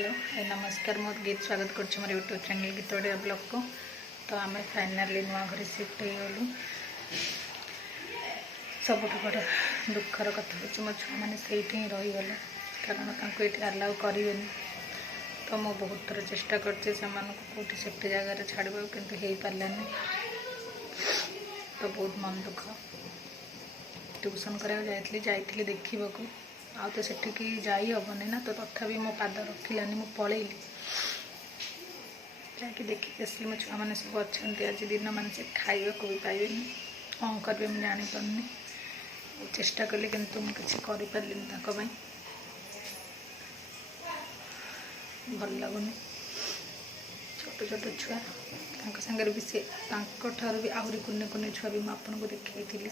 Hello नमस्कार मो गीत स्वागत कर मोर यूट्यूब चैनल गीतोड़िया ब्लॉग को। तो आम फाइनाली नुआ घर सिफ्ट हो गलु। सबुठ बड़ दुखर कथा हूँ मो छुआ मैंने से ही रहीगले कारण ये आलाउ करें। तो मु बहुत थर चेष्टा करती कौटी सेफ्टी जगह छाड़ा किंतु हो पारानी। तो बहुत मन दुख ट्यूशन कराया जाइली देखा आ तो सेठिकी जाई हेनी ना। तो तथापि मो पाद रखिलानी मु पलैली जाकि देखिक आसली मो छुआ मैंने सब अच्छा आज दिन मान से खाइबा को भी पाइबे कौन करेंगे मुझे जापारनी। चेष्टा कली किंतु मुझे कर भल लगुनि। छोट छोट छुआ सागर भी सी भी आहरी कुने कुने छुआ भी मुझे देखी।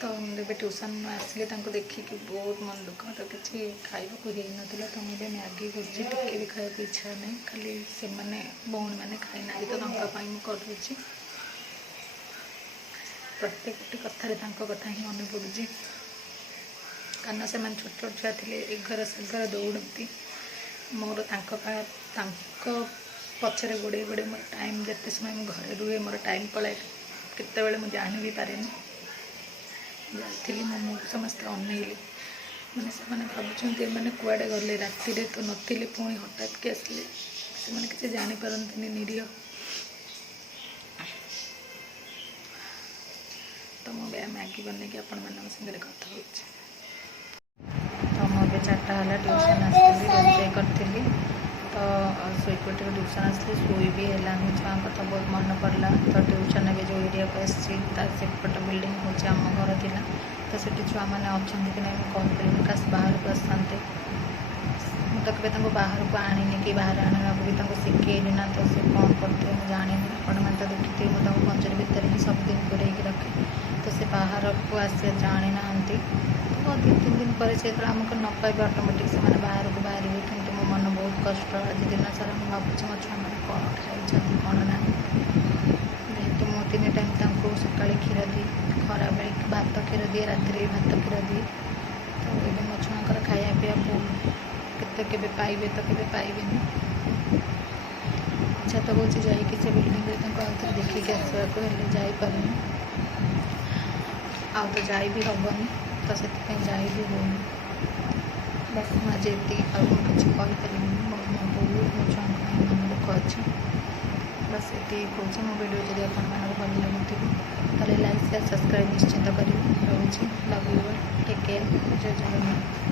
तो मुझे ट्यूशन आसिले देखिकी बहुत मन दुख। तो किसी खाइबा को ना तो मुझे मैगी कर भी खाया इच्छा नहीं खाली से मैंने भौणी मैंने खाई ना तो मुझे कर प्रत्येक कथार कथा ही मन पड़ू कारण से छोट छोट छुआ थे एघर सेघर दौड़ती मोर पचरे गोड़े गोड़े मोर टाइम जिते समय घरे रुए मोर टाइम पलाए केत मुझे जानी भी पारे जाइली मो समस्ते अनइले मैंने से भावुँ मैंने कुआडे गले राति तो नी पुणी हठात के आसिले से किसी जापारती निरीह। तो मुझे मैगी बन के आपण मान सागर कथा हो। तो मुझे 4टा है ट्यूशन आसती रोषे करी तो शोक ट्यूशन आसली शोई भी है छुआ कथा बहुत मन पड़ला। तो ट्यूशन भी जो एरिया को आसपट बिल्डिंग हूँ आम घर था तो से छुआ मैंने अच्छा कि ना कहते काश बाहर को आसते तो कभी बाहर को आनी कि बाहर आने भी शिखेली ना। तो से कौन करते मुझे जानी आपण मैंने तो देखी मुझे पंचर भितर ही सबुदिन पूरे रखे तो से बाहर को आसे जानी ना। तो 2-3 दिन पर से आमको न पाइबे ऑटोमेटिक से बाहर को बाहर कि मो मन बहुत कष्ट आज दिन सारा मुझे भावुँ मो छुआ मैंने कौन खाई कौन ना जेहेतु मो 3 टाइम सका क्षीर दिए खरा बेल भात क्षीर दिए राति भी भात क्षीर दिए। तो ये मो छुआर खाया पीवा के पाइबे तो के पाइबे इच्छा तो कौच जाकि से बिल्डिंग आउे देखिक आसवाक जापारे आ तो जाई भी हेनी तो से जाई भी हो। बस मुझे ये किसी कहीपरि बहुत मो छुआ मन दुख अच्छे। बस ये कौच मो वीडियो जब आप भल लगुव तो लाइक शेयर सब्सक्राइब निश्चिंत करेंगे। रोचे लव यू टेक केयर जय जगन्नाथ।